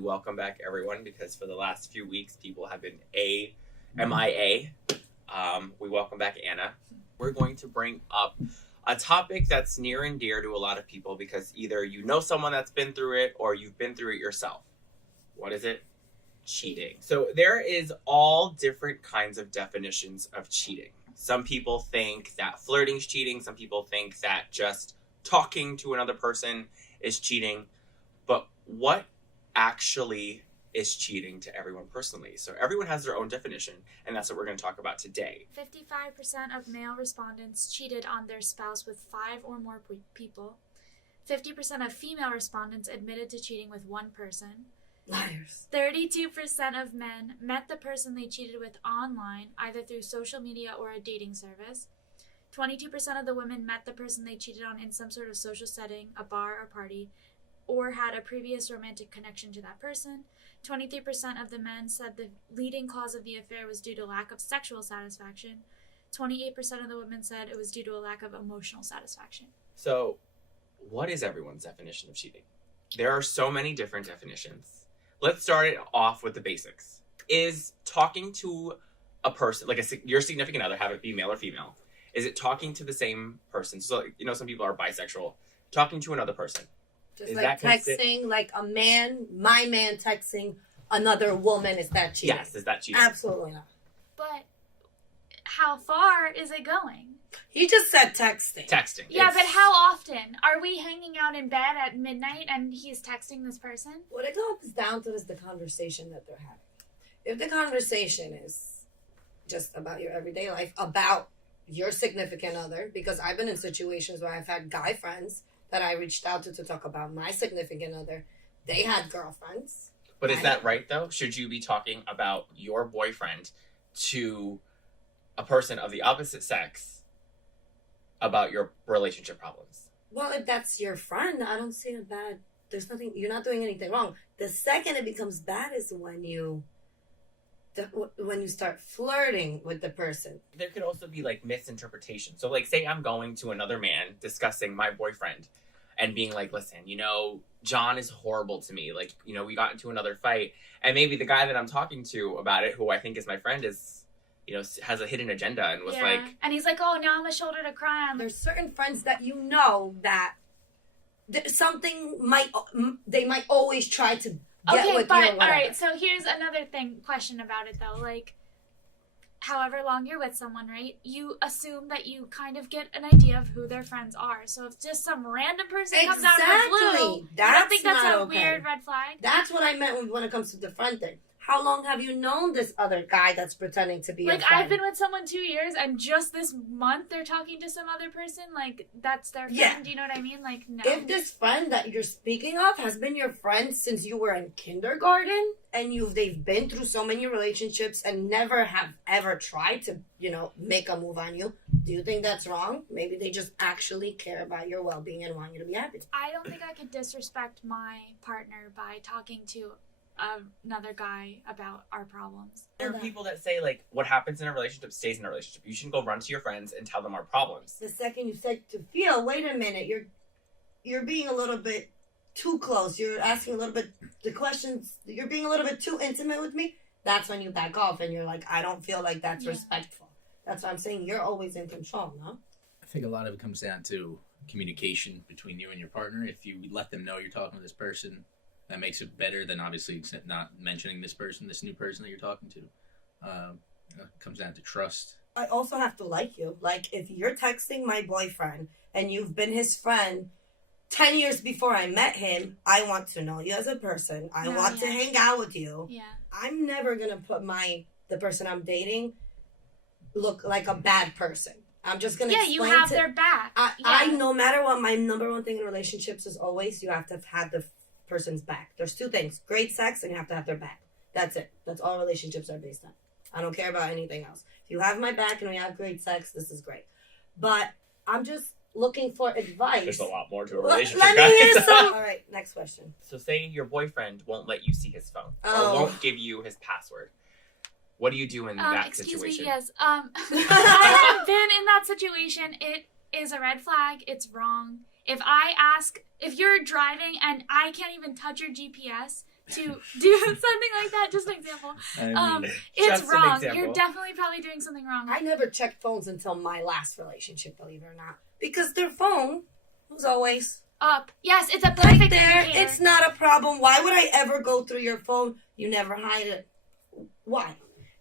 we welcome back everyone because for the last few weeks, people have been MIA. We welcome back Anna. We're going to bring up a topic that's near and dear to a lot of people because either you know someone that's been through it or you've been through it yourself. What is it? Cheating. So there is all different kinds of definitions of cheating. Some people think that flirting is cheating. Some people think that just talking to another person is cheating. But what actually is cheating to everyone personally? So everyone has their own definition, and that's what we're going to talk about today. 55% of male respondents cheated on their spouse with 5 or more people. 50% of female respondents admitted to cheating with one person. Liars. 32% of men met the person they cheated with online, either through social media or a dating service. 22% of the women met the person they cheated on in some sort of social setting, a bar or party, or had a previous romantic connection to that person. 23% of the men said the leading cause of the affair was due to lack of sexual satisfaction. 28% of the women said it was due to a lack of emotional satisfaction. So, what is everyone's definition of cheating? There are so many different definitions. Let's start it off with the basics. Is talking to a person, like your significant other, have it be male or female, is it talking to the same person? So, some people are bisexual. Talking to another person. Just like texting, like my man texting another woman, is that cheating? Yes, is that cheating? Absolutely not. But how far is it going? He just said texting. Texting. Yeah, but how often? Are we hanging out in bed at midnight and he's texting this person? What it comes down to is the conversation that they're having. If the conversation is just about your everyday life, about your significant other, because I've been in situations where I've had guy friends that I reached out to talk about my significant other. They had girlfriends. But is that right, though? Should you be talking about your boyfriend to a person of the opposite sex about your relationship problems? Well, if that's your friend, I don't see a bad... There's nothing... You're not doing anything wrong. The second it becomes bad is when you start flirting with the person. There could also be, misinterpretation. So, say I'm going to another man discussing my boyfriend and being like, listen, John is horrible to me. We got into another fight. And maybe the guy that I'm talking to about it, who I think is my friend, is, has a hidden agenda and was And he's like, oh, now I'm a shoulder to cry on. There's certain friends that that something they might always try to get with you or whatever. All right, so here's another question about it, though. However long you're with someone, right, you assume that you kind of get an idea of who their friends are. So if just some random person comes out of the blue, you don't think that's a weird red flag? That's what I meant when it comes to the friend thing. How long have you known this other guy that's pretending to be your friend? I've been with someone 2 years, and just this month they're talking to some other person. That's their friend. Yeah. Do you know what I mean? No. If this friend that you're speaking of has been your friend since you were in kindergarten, and they've been through so many relationships and never have ever tried to, make a move on you, do you think that's wrong? Maybe they just actually care about your well-being and want you to be happy. I don't think I could disrespect my partner by talking to another guy about our problems. There are people that say, what happens in a relationship stays in a relationship. You shouldn't go run to your friends and tell them our problems. The second you start to feel, wait a minute, you're being a little bit too close. You're asking a little bit the questions. You're being a little bit too intimate with me. That's when you back off and you're like, I don't feel like that's respectful. That's what I'm saying. You're always in control, no? I think a lot of it comes down to communication between you and your partner. If you let them know you're talking to this person, that makes it better than obviously not mentioning this new person that you're talking to. It comes down to trust. I also have to like you. If you're texting my boyfriend and you've been his friend 10 years before I met him, I want to know you as a person. I want to hang out with you. Yeah. I'm never going to put the person I'm dating look like a bad person. I'm just going to explain you have their back. I no matter what, my number one thing in relationships is always you have to have had the person's back. There's 2 things: great sex and you have to have their back. That's it. That's all relationships are based on. I don't care about anything else. If you have my back and we have great sex, this is great. But I'm just looking for advice. There's a lot more to a relationship. Let me hear some. All right, next question. So say your boyfriend won't let you see his phone or won't give you his password. What do you do in that situation? Excuse me, yes. I have been in that situation. It is a red flag. It's wrong. If you're driving and I can't even touch your GPS to do something like that. Just an example. I mean, It's Just an wrong. example. You're definitely probably doing something wrong. I never checked phones until my last relationship, believe it or not. Because their phone was always Up. Yes, it's a right perfect there. indicator. It's not a problem. Why would I ever go through your phone? You never hide it. Why?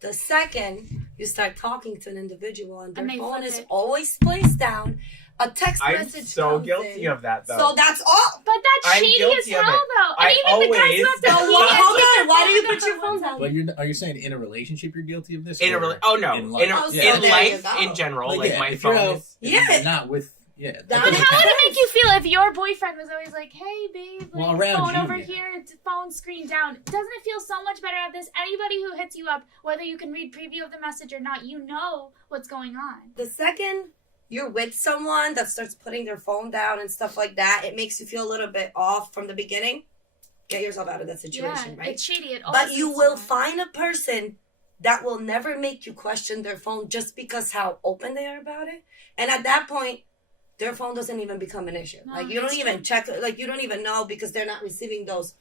The second you start talking to an individual and their And they phone flip is it. always placed down, a text I'm message so comes guilty in. of that, though. So that's all. But that's I'm shady guilty as of hell, it. though. And I even the guys always- who have to So keep hold it, on. keep Why do you their put your phone phone down? but are you saying in a relationship you're guilty of this? in a or oh no, in in, life? Oh, so in there you life go. in general, like yeah, my if you're phone out- is. Yeah. Not with That But makes how would it sense. make you feel if your boyfriend was always like, "Hey, babe, like, Well, around phone you, over yeah. here, it's phone screen down"? Doesn't it feel so much better at this? Anybody who hits you up, whether you can read preview of the message or not, you know what's going on. The second you're with someone that starts putting their phone down and stuff like that, it makes you feel a little bit off from the beginning. Get yourself out of that situation, Yeah, right? it's shady. It always But you leads will somewhere. find a person that will never make you question their phone just because how open they are about it. And at that point, their phone doesn't even become an issue. No, Like you don't it's even true. check, like you don't even know because they're not receiving those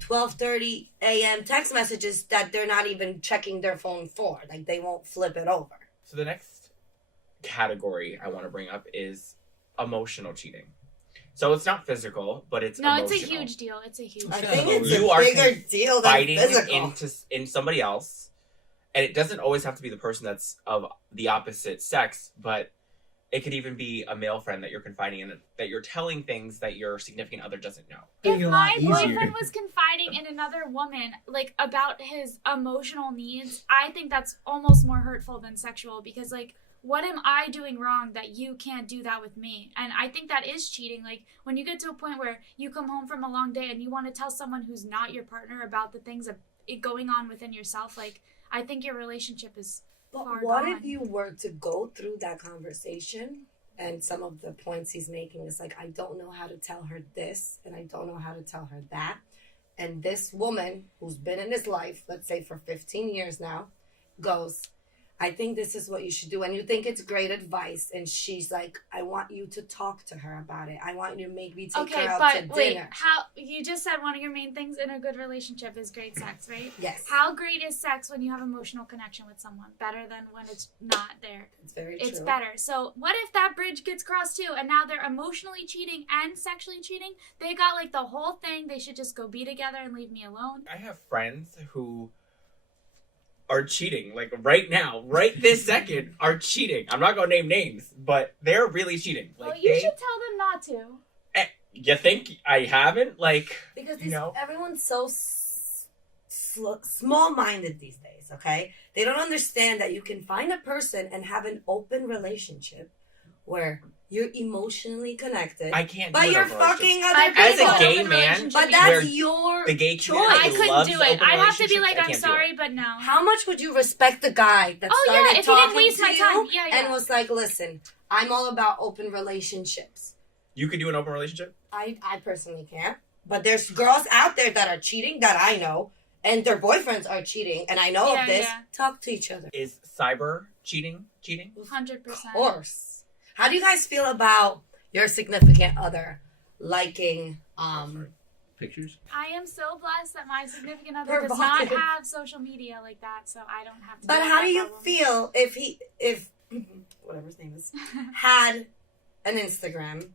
12:30 a.m. text messages that they're not even checking their phone for. Like they won't flip it over. So the next category I want to bring up is emotional cheating. So it's not physical, but it's No, emotional. it's a huge deal. It's a huge I deal. think it's You a are bigger deal than Fighting physical. in somebody else, and it doesn't always have to be the person that's of the opposite sex, but it could even be a male friend that you're confiding in, that you're telling things that your significant other doesn't know. Making it If a my lot easier. boyfriend was confiding in another woman, like about his emotional needs, I think that's almost more hurtful than sexual because, like, what am I doing wrong that you can't do that with me? And I think that is cheating. Like, when you get to a point where you come home from a long day and you want to tell someone who's not your partner about the things going on within yourself, like, I think your relationship is But far what gone. if you were to go through that conversation and some of the points he's making is like, I don't know how to tell her this and I don't know how to tell her that. And this woman who's been in his life, let's say for 15 years now, goes, I think this is what you should do. And you think it's great advice. And she's like, I want you to talk to her about it. I want you to maybe take okay, her out to but wait, dinner. how you just said one of your main things in a good relationship is great sex, right? Yes. How great is sex when you have emotional connection with someone? Better than when it's not there. It's very true. It's better. So what if that bridge gets crossed too, and now they're emotionally cheating and sexually cheating? They got like the whole thing. They should just go be together and leave me alone. I have friends who are cheating, like right now, right this second, are cheating. I'm not gonna name names, but they're really cheating. Like well, you they, should tell them not to. you think I haven't? Like, Because you these, know? everyone's so small-minded these days, okay? They don't understand that you can find a person and have an open relationship where you're emotionally connected, I can't. but do it you're over a relationship. fucking As other As people. a gay man, But where that's your the gay choice. community I couldn't loves do it. open I'd have to be relationships, like, I I'm can't do sorry, it. but no. How much would you respect the guy that Oh, yeah, started if he didn't talking waste to my you time. Yeah, yeah. and was like, listen, I'm all about open relationships. You could do an open relationship. I personally can't. But there's girls out there that are cheating that I know, and their boyfriends are cheating, and I know Yeah, of this. yeah. Talk to each other. Is cyber cheating? Cheating? 100%. Of course. How do you guys feel about your significant other liking Pictures? I am so blessed that my significant other does not Provocative. have social media like that, so I don't have to. But deal how with do that you problem. feel if whatever his name is had an Instagram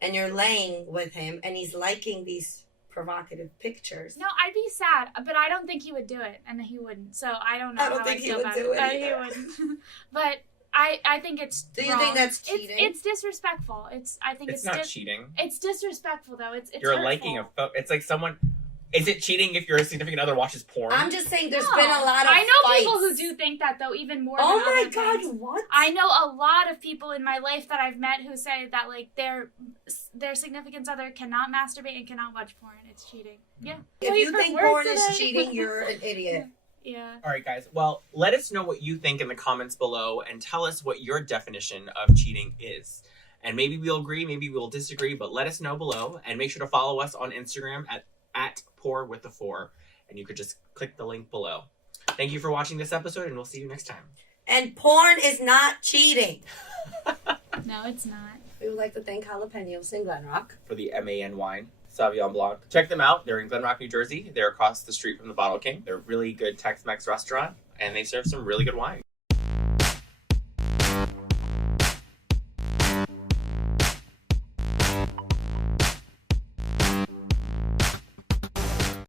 and you're laying with him and he's liking these provocative pictures? No, I'd be sad, but I don't think he would do it, and he wouldn't. So I don't know. I don't how think I he feel would about do it He either. wouldn't. But I think it's. Do you wrong. think that's cheating? It's disrespectful. I think It's it's not cheating. It's disrespectful though. It's You're hurtful. liking a photo. It's like someone. Is it cheating if your significant other watches porn? I'm just saying there's No. been a lot of I know people fights. who do think that though, even more. Oh than my other god, things. what? I know a lot of people in my life that I've met who say that like their significant other cannot masturbate and cannot watch porn. It's cheating. Yeah. If Wait you for think words porn is today. cheating, you're an idiot. Yeah. All right, guys. Well, let us know what you think in the comments below and tell us what your definition of cheating is. And maybe we'll agree, maybe we'll disagree, but let us know below. And make sure to follow us on Instagram at pour4. And you could just click the link below. Thank you for watching this episode, and we'll see you next time. And porn is not cheating. No, it's not. We would like to thank Jalapenos in Glen Rock. for the MAN wine, Sauvignon Blanc. Check them out. They're in Glen Rock, New Jersey. They're across the street from the Bottle King. They're a really good Tex-Mex restaurant, and they serve some really good wine.